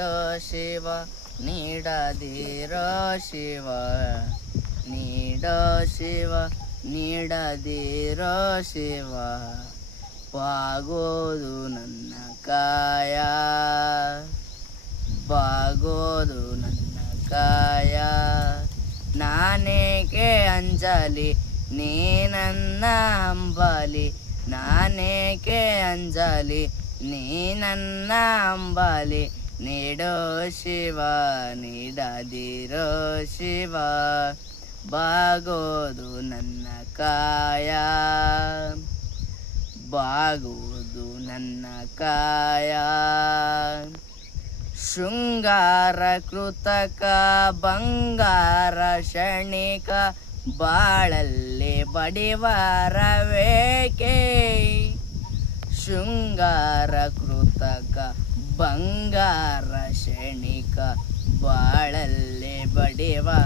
ನೀಡೋ ಶಿವ ನೀಡದಿರೋ ಶಿವ ನೀಡೋ ಶಿವ ನೀಡದಿರೋ ಶಿವ ಬಾಗೋದು ನನ್ನ ಕಾಯ ಬಾಗೋದು ನನ್ನ ಕಾಯ ನಾನೇಕೆ ಅಂಜಲಿ ನೀ ನನ್ನ ಅಂಬಲಿ ನಾನೇಕೆ ಅಂಜಲಿ ನೀ ನನ್ನ ಅಂಬಲಿ ನೀಡೋ ಶಿವ ನೀಡದಿರೋ ಶಿವ ಬಾಗೋದು ನನ್ನ ಕಾಯ ಬಾಗೋದು ನನ್ನ ಕಾಯ ಶೃಂಗಾರ ಕೃತಕ ಬಂಗಾರ ಕ್ಷಣಿಕ ಬಾಳಲ್ಲಿ ಬಡಿವಾರವೇಕೆ ಶೃಂಗಾರ ಕೃತಕ ಬಂಗಾರ ಕ್ಷಣಿಕ ಬಾಳಲ್ಲಿ ಬಡಿವಾರವೇಕೆ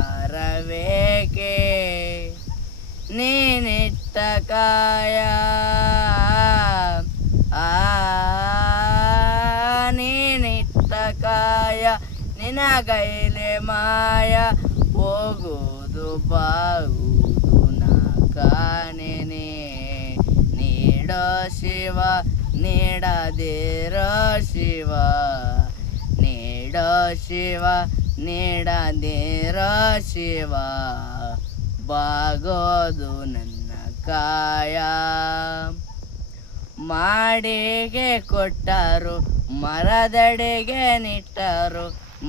ನೀನಿಟ್ಟ ಕಾಯ ನೀನಿಟ್ಟ ಕಾಯ ನಿನಗೈಲೆ ಮಾಯ ಹೋಗುವುದು ಬಾಗುವುದು ನಾ ಕಾಣೆನೆ ನೀಡೋ ಶಿವ ನೀಡದಿರೋ ಶಿವ ನೀಡೋ ಶಿವ ನೀಡದಿರೋ ಶಿವ ಬಾಗೋದು ನನ್ನ ಕಾಯ ಮಾಡಿಗೆ ಕೊಟ್ಟರು ಮರದಡೆಗೆ ನಿಟ್ಟರು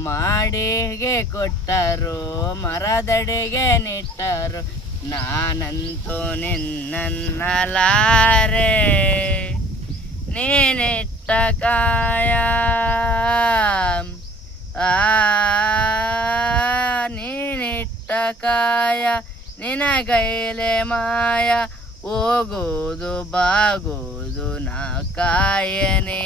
ಮಾಡಿಗೆ ಕೊಟ್ಟರು ಮರದಡೆಗೆ ನಿಟ್ಟರು ನಾನಂತೂ ನಿನ್ನನ್ನಲಾರೆ ನೀನಿಟ್ಟ ಕಾಯ ನೀನಿಟ್ಟ ಕಾಯ ನಿನಗೈಲೆ ಮಾಯ ಹೋಗೋದು ಬಾಗೋದು ನಾ ಕಾಯನೆ